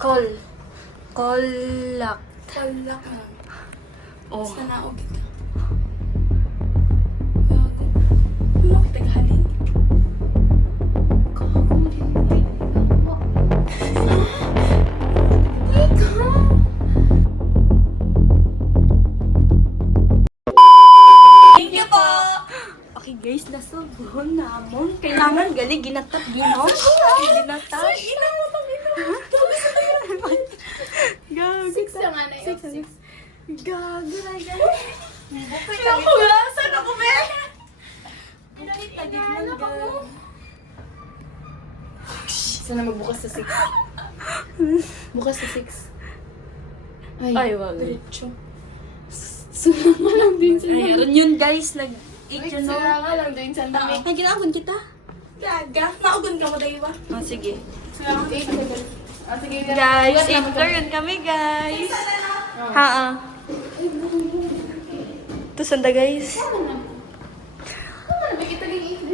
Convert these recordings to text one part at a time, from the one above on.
Kolak. Kolak na. Oh. Sana o kita. Gago. Ano kita gahalin? Thank you po! Okay guys, nasa buhon namon. Kailangan gali ginatap ginos. Ginatap. Gago. 6 lang ano yun. 6. Gago na guys. Ako ba? Saan ako ba? Sana magbukas sa 6. Bukas sa 6. Ay, wag. Diretso. Sumama lang din sa Ay, alam yun guys, nag-8 Wait, yun no. sumama lang din sa dami. Ay, ginawin kita. Gaga. Naudun ka mo tayo ba? Oh, sige. Sumama 8. Sige, Guys, 8 yun kami guys. Haa. Ito sanda guys.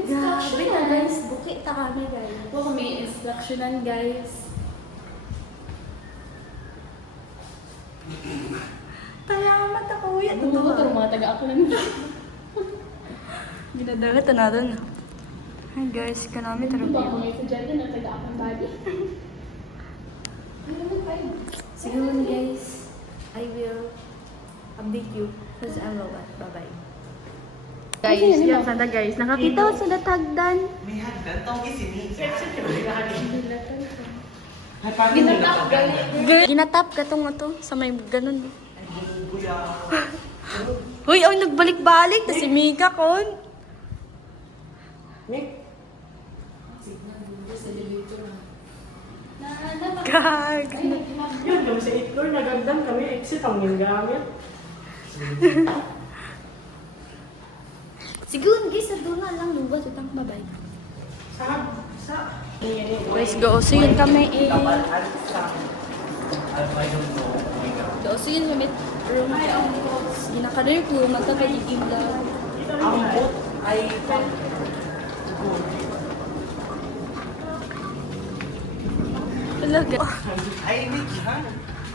Grabe na guys, bukit ta kami guys. po kami instructionan guys. Salamat ako. Yan, Ano ba ito? Mga taga ako lang. ginadagat na doon. Hi guys, kanami Ano ba ako tarabi. may estudyante na taga akong body? Siguro guys, I will update you because I'm low. Bye-bye. Guys, yan sanda guys. Nakakita ko sa datagdan. May hagdan tong isini. Ginatap galing. Ginatap ka tong ito sa may ganun. Buya. Uy, ay nagbalik-balik na si Mika kon. Gag. Yun, kami sa 8 floor, nagagdan kami, exit ang yung gamit. Siguro guys, sa doon na lang lubat utang babay. Sa, Guys, go-usuyin kami eh. I don't know. Go-usuyin kami room. Ginakarir ko, magkakagiging vlog. Ang boat ay Talaga. ay Ricky.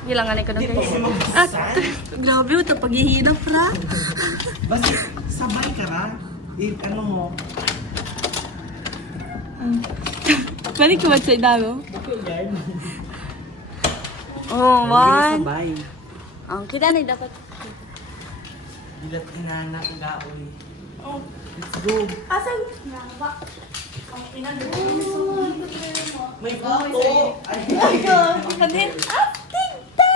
Gilangan ko na Di pa guys. mo Ah, magsasan. grabe ito, paghihinap ra. Basta sabay ka na. Ano mo? Pwede ko mag-say dago? okay yan. Oh, man. Sabay. Ang kita na dapat. Bilat inanak gaoy. Oh, let's go. Asan? May buto. Ay, Kadin. Ah, tinta!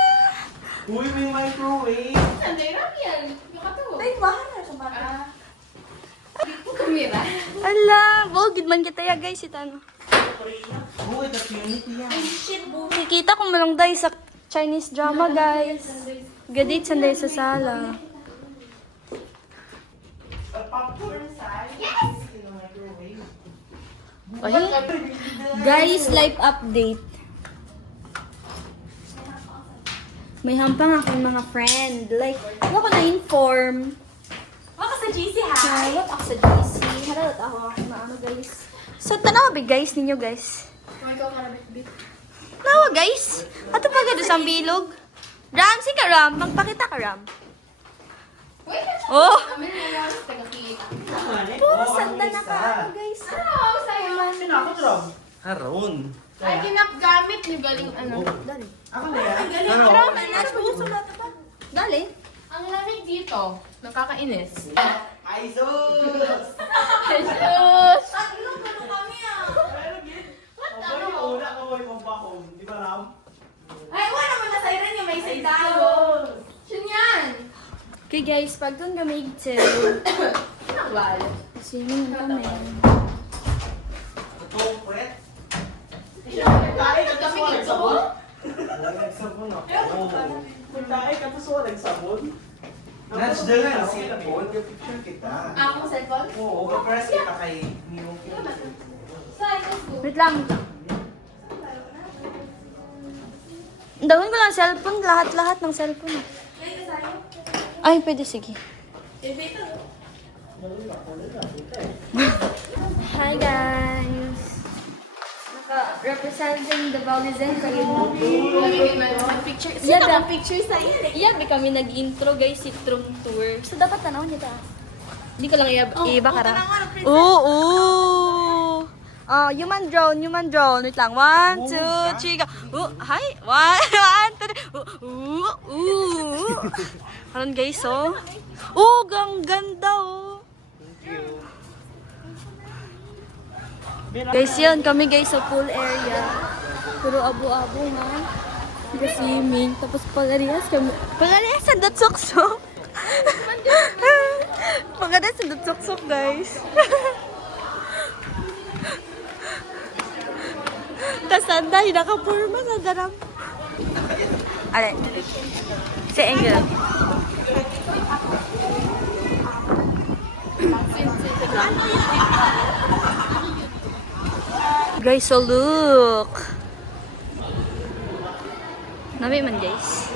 uy, may microwave. Sanday lang yan. Nakatawa. Ay, mahal na sa bata. Kumira. Ala, bogid man kita ya guys, itano. Uy, that's unity yan. Kikita ko malang dahil sa Chinese drama guys. Gadit sanday sa sala. Popcorn size. Yes! Microwave. Ay, guys, live update. May hampang akong mga friend. Like, ako na-inform. Waka sa GC ha? What ako sa GC? Harap ako. Ano guys? So, tanawa ba guys ninyo guys? Kung ikaw karabit-bit. Nawa guys? Ato pa gado sa bilog. Ram, si ka Ram. Magpakita ka Ram. Wait, Oh! kami na lang sa taga-kita. Puro sanda na ka ano guys. Ano, sa'yo? Sinakot Rob. Haron. Ay, gamit ni galing ano. Dali. Ako na yan. Galing, Ano? pero manas puso na ito. Dali. Ang lamig dito, nakakainis. Ay, sus! Jesus! Ano yung una ko may mabakong, di ba Ram? Ay, wala naman na siren yung may say tayo. Yun yan. Okay guys, pag doon kami to, Nakwal. swimming kami. Itong kwet. Kahit ito Kami sa dito. sabon. Wala nagsabon ako. Kung kahit ito sa walang sabon. Nudge na lang, cellphone. Picture kita. Akong cellphone? Oo, papress kita kay Mio. Saan? Let's go. Wait lang. Dawin ko lang cellphone, lahat-lahat ng cellphone. Ay, pwede, sige. Hi guys! Representing the Valizen kayo. Picture. Yeah, Sino the- ang picture sa iyo? Yeah, kami nag-intro guys, si Trum Tour. So, dapat tanaw niya ta. Hindi ko lang iba ka ra. Oo! Human drone. Wait lang. 1, 2, 3, go. Hi! 1, 2, 3. Karon guys, oh. Ang ganda, oh. Guys, yun. Kami guys sa pool area. Pero abo-abo nga. Nag-swimming. Tapos pag-arias kami. Pag-arias, sandot suksok. Pag-arias, sandot suksok, guys. Kasanda, nakapurma sa daram. Ale. Si Engel. Guys, so look. Nami man, guys.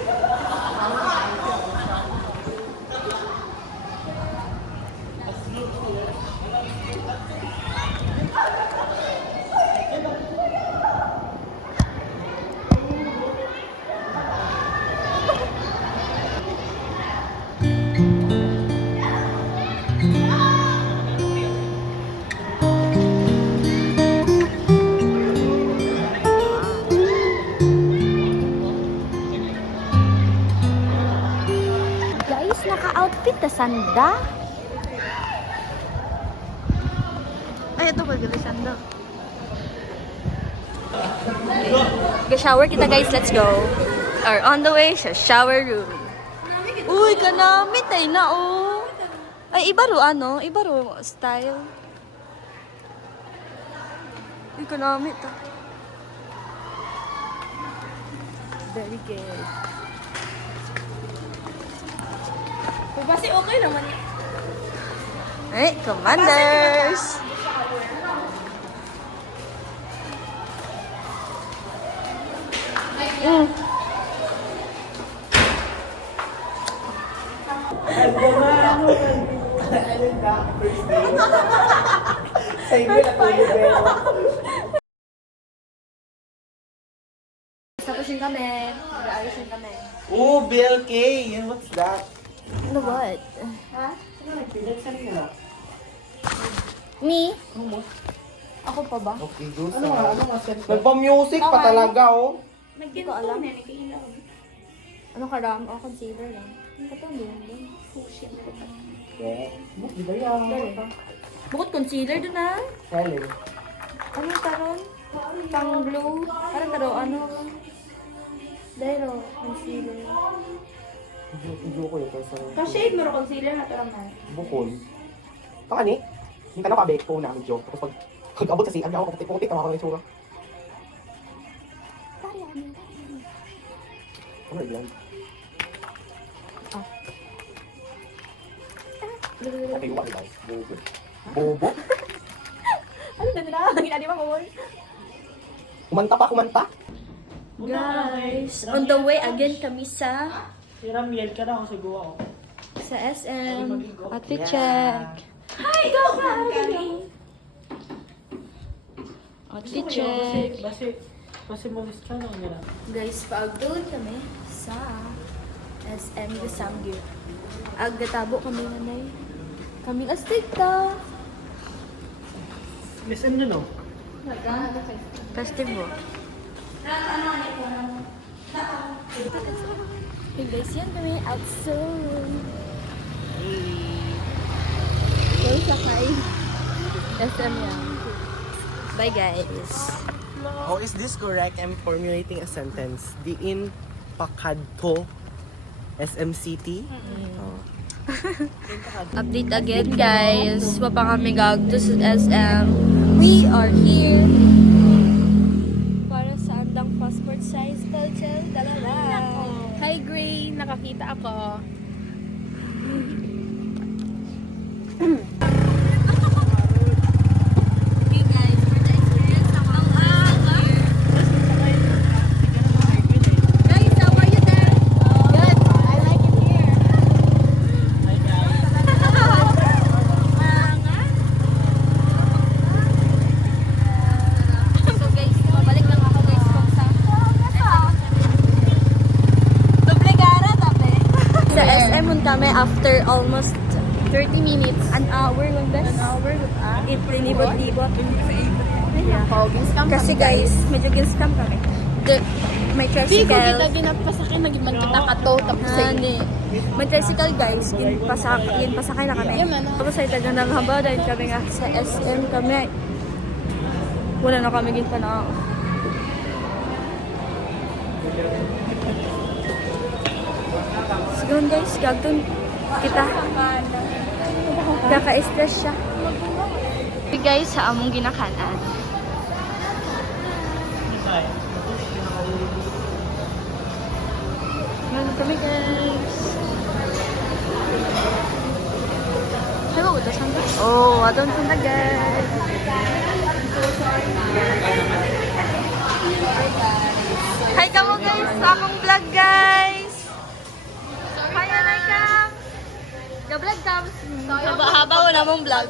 Guys, naka-outfit na sanda. Ay, ito pag sanda. Ga-shower kita guys, let's go. Or on the way sa shower room. Uy, kanamit ay na oh. Ay, iba ro iba ro style. Uy, kanamit ah. Very good. Kasi okay naman eh. Hey, commanders! Sa inyo na tulibero. Tapusin kami. Mag-aayusin kami. Oh, BLK! What's that? Ano what? Ano? Me? Ako pa ba? Okay, go Ano sa... Nagpa-music pa talaga, oh. Hindi ko alam. Ano ka ram? O, concealer lang. Ito doon. Di ba yan? Bukod concealer doon na. Helen. Ano taron? Pang glue. Parang taro, ano? Dero, concealer. Video ko yun. Pa-shade mo ro concealer na tarang na. Bukol. Baka ni? Yung tanong ka, ko na medyo. Tapos pag-abot sa siyan, ako putik-putik, tama ko ng itsura. Ano yan? Ate, yung wali guys. Bobo. Bobo? Ano na nila? Ginadi ba ko? Kumanta. Guys, on the way again kami sa Iramiel ka na ako sa Goa. sa SM. Outfit check. Hi, ikaw ka! Outfit check. Basi malis ka na nila. Guys, paagdoon kami sa SM Samgyup. Agdatabo kami nanay. Kaming astigta. Listen nyo no? Festival. Hey guys, yan kami out soon. Hey. Sakay. SM yan. Bye guys. Oh, is this correct? I'm formulating a sentence. Diin pakadto SM City. Update again guys. Wapa kami gagto sa SM. We are here para sa andang passport size culture. Dalawa. Hi, Gray. Nakakita ako. Okay guys, for the experience ng Guys, how are you there? Good. I like it here. So guys, Sa SM mun kami after almost 30 minutes. an hour lang bes. An hour with us. Ilinibot-libot. Poging scam Kasi guys, medyo gin-scam kami. May Bigo tricycle. kita ginagpasakin, naging man kita kato, tapos sa Hani. May tricycle guys, pasakay na kami. Yeah, man. Tapos ay taga ng haba dahil kami nga sa SM kami. Wala na kami ginpanao. Siguro guys, gagawin kita. Kaka-stress siya. Okay guys, sa among ginakanan. Ngayon kami guys. Hello, ito saan ba? Oh, adon ko na guys. Hi ka mo guys sa akong vlog guys. Hi alay ka. Ga-vlog ka. Haba ko na mong vlog.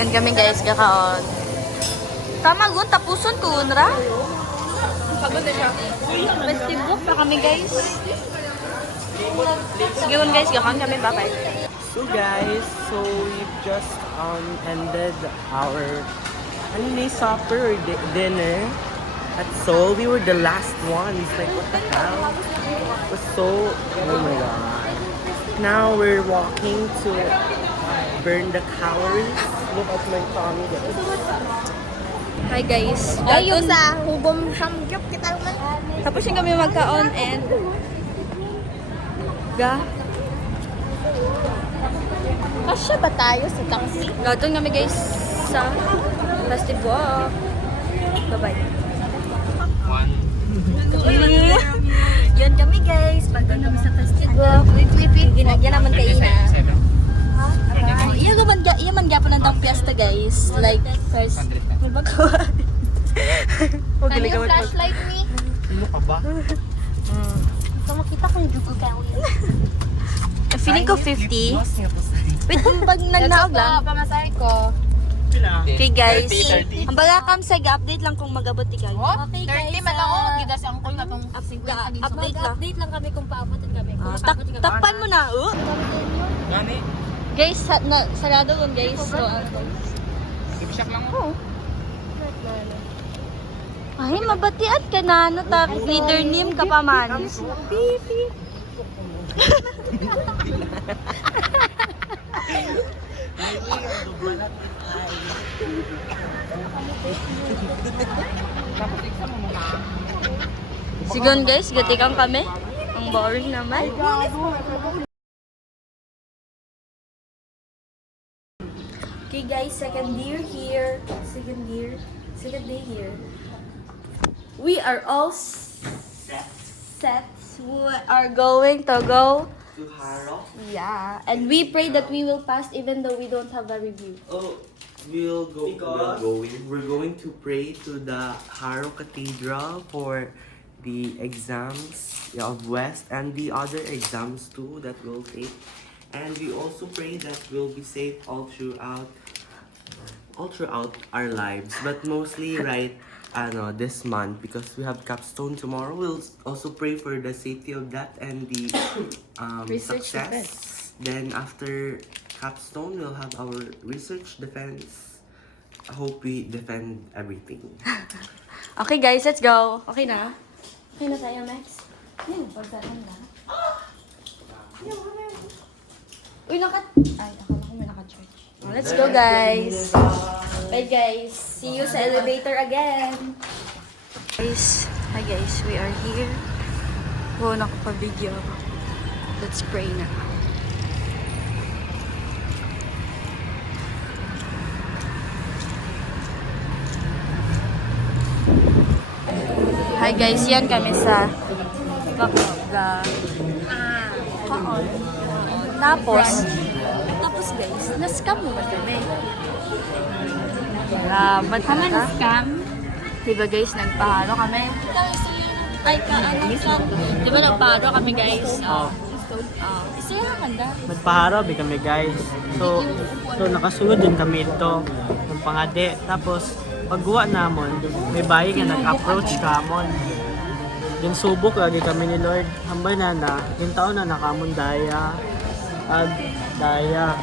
Yan kami guys, kakaon. Tama gun, tapuson ko unra. Pagod na siya. Festival pa kami guys. Sige gun guys, kakaon kami, bye-bye. So guys, so we've just ended our supper or dinner at Seoul. We were the last ones. Like what the hell? It was so, oh my god. Now we're walking to burn the calories. Look at my tummy guys. Hi guys. Ayun sa hubom samgyup kita man. Tapos yung kami magkaon and Kasya ba tayo sa taxi? Doon kami guys sa festival. Bye-bye. Yun kami guys. Pagdating kami sa festival. Wait. Ginagyan naman kayo na. Iya man gyapon ang fiesta guys. Like first. May bago. Ano yung flashlight ni? Sino ka ba? Gusto mo kita kung dugo ka. Feeling ko 50. Mas nga po sa'yo. Wait, pag nagnaog lang. Pamasahe ko. Okay guys. Ang baga kam sa update lang kung magabot ti guys. Okay guys. 30 man ako. Gidas ang kung natong Update lang. Update lang kami kung paabotin kami. Takpan mo na. Gani? Guys, sarado yun guys. So, Ibisyak lang mo. ay, mabatian ka na. Ano ta? Leader name ka pa man. Sigon guys, gatikang kami. Ang boring naman. Okay guys, second day here. Second day here. We are all set. We are going to go. To Haro? Yeah, and we pray that we will pass even though we don't have a review. Oh, we're going to pray to the Haro Cathedral for the exams of West and the other exams too that we'll take. And we also pray that we'll be safe all throughout our lives, but mostly this month because we have capstone tomorrow. We'll also pray for the safety of that and the Research success. Then after capstone, we'll have our research defense. I hope we defend everything. Okay guys, let's go. Okay na? Okay na tayo, Max? Yan, pagsahan na. Uy, ay, akala ko may naka-church. Oh, let's go guys. Bye guys. See you sa elevator again. Guys, hi guys. We are here. Wow, nakapag-video. Let's pray na. Hi guys, yan kami sa Bakaga. Tapos guys, na-scam mo ba kami? Salamat ka na. Scam? Diba guys, nagpahalo kami. Ay, diba nagpahalo kami guys? Isaya ka na. Magpaharabi kami guys. So nakasunod din kami ito. Ng pangade. Tapos pagguwa namon, may bayi nga nag-approach kamon. Yung subok lagi kami ni Lord. Hambay na, yung taon na nakamon daya. Daya.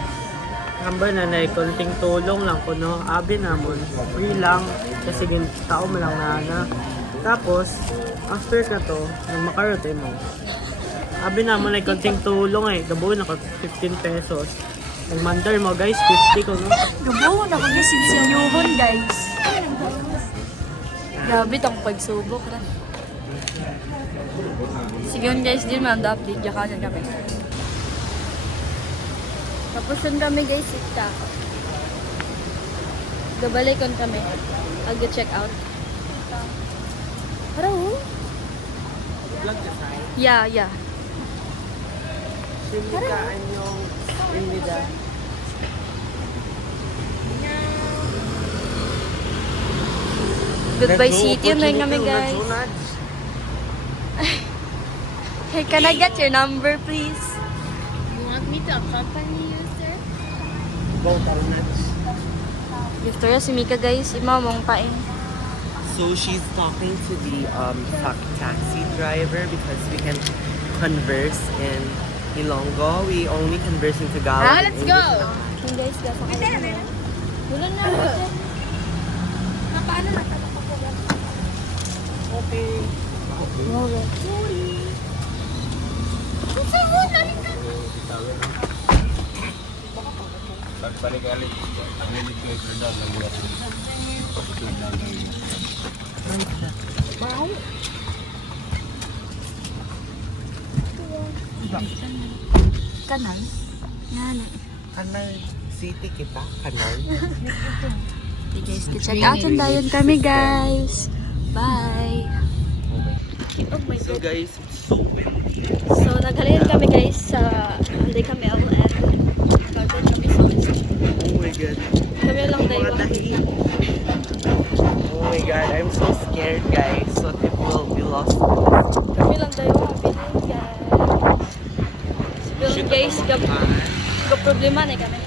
Hambay na, konting tulong lang ko, no? Abi namon, free lang. Kasi yung tao mo lang na. Tapos, after ka to, nagmakarote mo. Abi namon, konting tulong eh. Gabuin ako 15 pesos. Nagmandar mo guys, 50 ko, no? Gabuhon ako gisin sa yuhon, guys. Grabe tong pagsubok na. Sige yun guys, din man update diya kanan kami. Tapos yun kami guys, ita. Gabalikon kami. Ag-check out. Hello? Vlog ka tayo. Yeah. Sinikaan yung imida. Goodbye city, yun na kami guys. Hey, can I get your number please? You want me to accompany you, sir? Go, nuts. Victoria, si Mika guys, imamong paing. So she's talking to the taxi driver because we can converse in Ilonggo. We only converse in Tagalog. Ah, and let's English. go! Yung guys, gasakay kami. Wala na. Paano na? Okay. Kanan? Yan. Kanal City kita, kanal. Okay guys, check out dayon kami guys. Bye! Oh my So God. guys, it's so windy. So, naghalian kami guys sa hindi kami LF. Garden kami sa Oh my god. kami lang Mga tayo. dahi. Oh my god, I'm so scared guys. What if we'll be lost? Kami lang tayo mabilis guys. Pero Shoot guys, ako magpaan. problema na kami.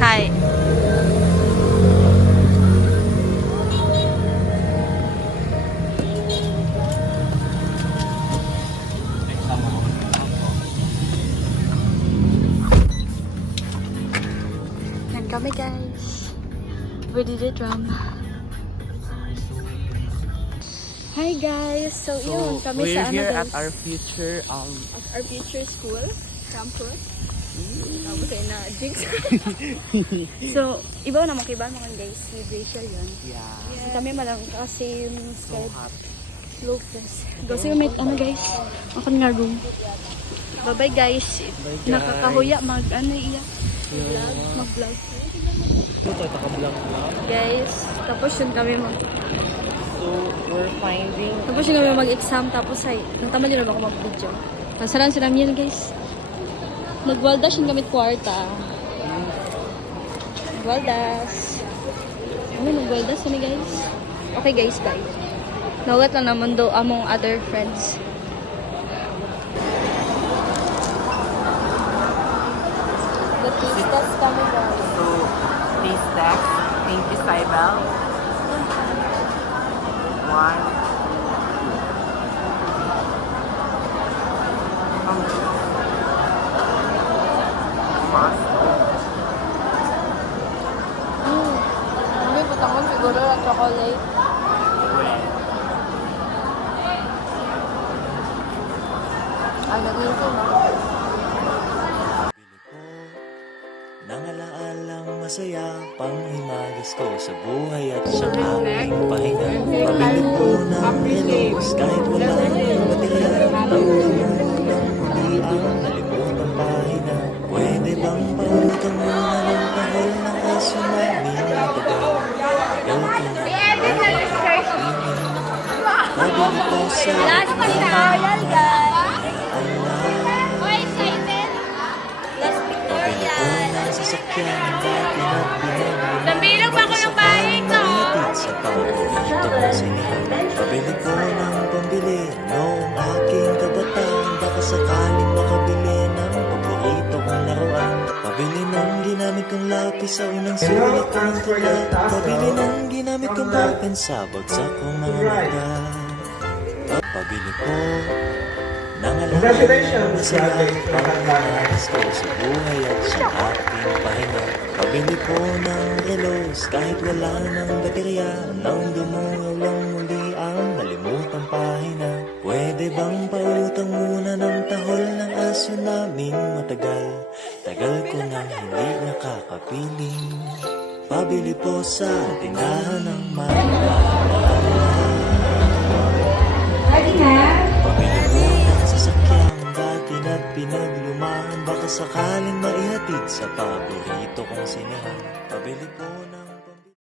Hi. Yan kami guys. We did it, Ram. Hi guys. So, yun, So, kami we're sa here ano at guys? our future At our future school campus. Tapos ay na jinx. So, iba naman kay mga guys, si Rachel yun. yeah. Kami malang kasi So hot. slow press. Kasi may ano guys, ako nga room. Bye-bye guys. guys. Nakakahuya mag ano iya. Mag-vlog. Ito tayo ka-vlog. Guys, tapos yun kami So, we're finding tapos yun kami mag-exam tapos ay nagtama din naman ako mag-video. Kasalan sila yun guys. Nagwaldas yun kami kwarta. Nagwaldas. Ano, nagwaldas kami guys. Okay guys, bye. Nawat lang naman daw among other friends. The taste test kami guys. So, taste test. Thank you, Saibel. One. Kami putangon siguro ang chocolate. Ay, nag-iinto na. Nangalaalang masaya, panghimagis ko sa buhay at sa aking pahinga. Pabilib ko ng elos kahit wala nang batilya. Ang hindi ang nalimutan pahina. Pwede bang pautang muna ng tahol ng aso namin nagdagal? Pabili ko sa Last pictorial, guys! Last Pabili ko pictorial! ng sasakyan dati na pinagbulan. Nabilog pa ko ng bahay ko! Sa paborito ko sa inyo. Pabili ko ng pambili sakaling makabili ng paborito kong laruan. Pabili ng ginamit kong lapis sa unang sulat ko ng tula. Pabili ng ginamit kong ballpen sa bagsak kong mga mata. Pabili po ng alam na masaya panghimagas ko sa buhay at sa aking pahinga. Pabili po ng relos kahit wala ng baterya. Nang dumungaw lang muli ang nalimutang pahina. Pwede bang pautang muna ng tahol ng aso naming matagal? Tagal ko nang hindi nakakapiling. Pabili po sa tindahan ng Ready na? Pabili po ng sasakyang dati na't pinaglumahan. Baka sakaling maihatid sa paborito kong sinehan. Pabili po